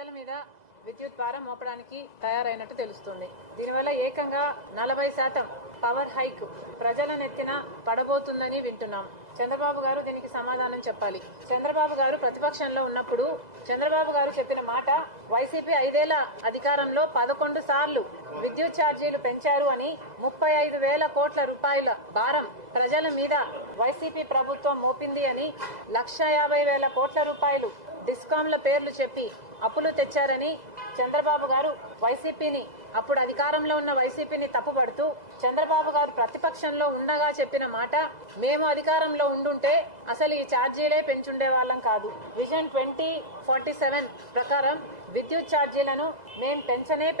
ప్రజల మీద విద్యుత్ భారం మోపడానికి తయారైనట్టు తెలుస్తుంది. దీనివల్ల ఏకంగా 40% పవర్ హైక్ ప్రజల నెత్తిన పడబోతుందని వింటున్నాం. చంద్రబాబు గారు దీనికి సమాధానం చెప్పాలి. చంద్రబాబు గారు ప్రతిపక్షంలో ఉన్నప్పుడు చంద్రబాబు గారు చెప్పిన మాట, వైసీపీ 5 ఏళ్ల అధికారంలో 11 సార్లు విద్యుత్ ఛార్జీలు పెంచారు అని 35,000 కోట్ల రూపాయల భారం ప్రజల మీద వైసీపీ ప్రభుత్వం మోపింది అని 1,50,000 కోట్ల రూపాయలు డిస్కాంల పేర్లు చెప్పి అప్పులు తెచ్చారని చంద్రబాబు గారు వైసీపీని, అప్పుడు అధికారంలో ఉన్న వైసీపీని తప్పుపడుతూ చంద్రబాబు గారు ప్రతిపక్షంలో ఉండగా చెప్పిన మాట, మేము అధికారంలో ఉండుంటే అసలు ఈ ఛార్జీలే పెంచుండే వాళ్ళం కాదు. విజన్ 2047 ప్రకారం విద్యుత్ ఛార్జీలను మేము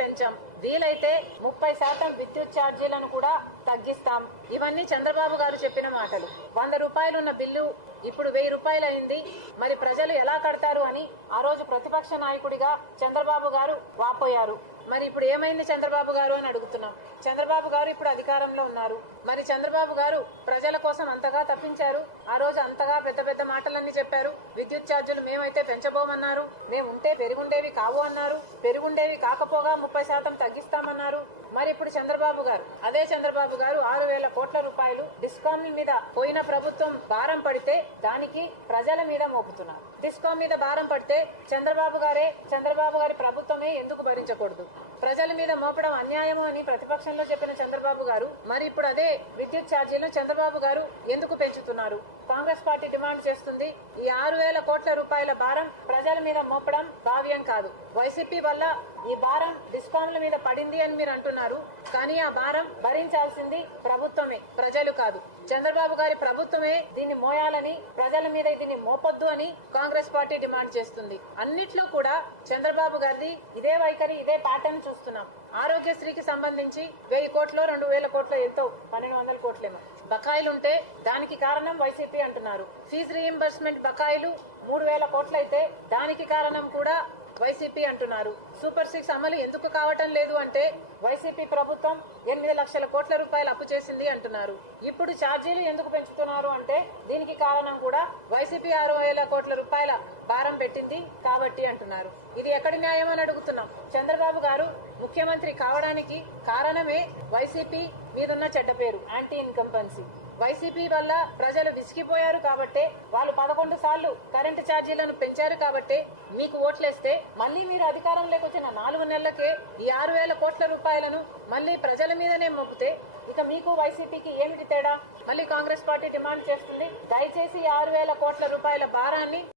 పెంచాం. వీలైతే 30% విద్యుత్ ఛార్జీలను కూడా తగ్గిస్తాం. ఇవన్నీ చంద్రబాబు గారు చెప్పిన మాటలు. 100 రూపాయలున్న బిల్లు ఇప్పుడు 1000 రూపాయలు అయింది. మరి ప్రజలు ఎలా కడతారు అని ఆ రోజు ప్రతిపక్ష నాయకుడిగా చంద్రబాబు గారు వాపోయారు. మరి ఇప్పుడు ఏమైంది చంద్రబాబు గారు అని అడుగుతున్నాం. చంద్రబాబు గారు ఇప్పుడు అధికారంలో ఉన్నారు. మరి చంద్రబాబు గారు ప్రజల కోసం అంతగా తప్పించారు. ఆ రోజు అంతగా పెద్ద పెద్ద మాటలన్నీ చెప్పారు. విద్యుత్ ఛార్జీలు మేమైతే పెంచబోమన్నారు, మేము ఉంటే పెరుగుండేవి కావు అన్నారు, పెరుగుండేవి కాకపోగా 30% తగ్గిస్తామన్నారు. మరి ఇప్పుడు చంద్రబాబు గారు, అదే చంద్రబాబు గారు 6,000 కోట్ల రూపాయలు డిస్కాం మీద పోయిన ప్రభుత్వం భారం పడితే దానికి ప్రజల మీద మోపుతున్నారు. డిస్కాం మీద భారం పడితే చంద్రబాబు గారి ప్రభుత్వమే ఎందుకు భరించకూడదు? ప్రజల మీద మోపడం అన్యాయము అని ప్రతిపక్షంలో చెప్పిన చంద్రబాబు గారు మరి ఇప్పుడు అదే విద్యుత్ ఛార్జీలను చంద్రబాబు గారు ఎందుకు పెంచుతున్నారు? కాంగ్రెస్ పార్టీ డిమాండ్ చేస్తుంది, ఈ 6,000 కోట్ల రూపాయల భారం ప్రజల మీద మోపడం భావ్యం కాదు. వైసీపీ వల్ల ఈ భారం డిస్కాంల మీద పడింది అని మీరు అంటున్నారు, కానీ ఆ భారం భరించాల్సింది ప్రభుత్వమే, ప్రజలు కాదు. చంద్రబాబు గారి ప్రభుత్వమే దీన్ని మోయాలని, ప్రజల మీద దీన్ని మోపొద్దు అని కాంగ్రెస్ పార్టీ డిమాండ్ చేస్తుంది. అన్నిట్లో కూడా చంద్రబాబు గారిది ఇదే వైఖరి, ఇదే ప్యాటర్న్ చూస్తున్నాం. ఆరోగ్యశ్రీకి సంబంధించి 1000 కోట్లు 2,000 కోట్లు ఎంతో 1,200 కోట్లేమో బకాయిలుంటే దానికి కారణం వైసీపీ అంటున్నారు. ఫీజు రీయింబర్స్మెంట్ బకాయిలు 3,000 కోట్లయితే దానికి కారణం కూడా వైసీపీ అంటున్నారు. సూపర్ 6 అమలు ఎందుకు కావటం లేదు అంటే వైసీపీ ప్రభుత్వం 8 లక్షల కోట్ల రూపాయలు అప్పు చేసింది అంటున్నారు. ఇప్పుడు ఛార్జీలు ఎందుకు పెంచుతున్నారు అంటే దీనికి కారణం కూడా వైసీపీ 6,000 కోట్ల రూపాయల భారం పెట్టింది కాబట్టి అంటున్నారు. ఇది ఎక్కడి న్యాయం అని అడుగుతున్నాం. చంద్రబాబు గారు ముఖ్యమంత్రి కావడానికి కారణమే వైసీపీ మీదున్న చెడ్డ పేరు, యాంటీ ఇన్కంపెన్సీ. వైసీపీ వల్ల ప్రజలు విసిగిపోయారు కాబట్టే, వాళ్ళు 11 సార్లు కరెంటు ఛార్జీలను పెంచారు కాబట్టే మీకు ఓట్లేస్తే మళ్ళీ మీరు అధికారంలోకి వచ్చిన 4 నెలలకే ఈ 6,000 కోట్ల రూపాయలను మళ్ళీ ప్రజల మీదనే మోపితే ఇక మీకు వైసీపీకి ఏమిటి తేడా? మళ్ళీ కాంగ్రెస్ పార్టీ డిమాండ్ చేస్తుంది, దయచేసి 6,000 కోట్ల రూపాయల భారాన్ని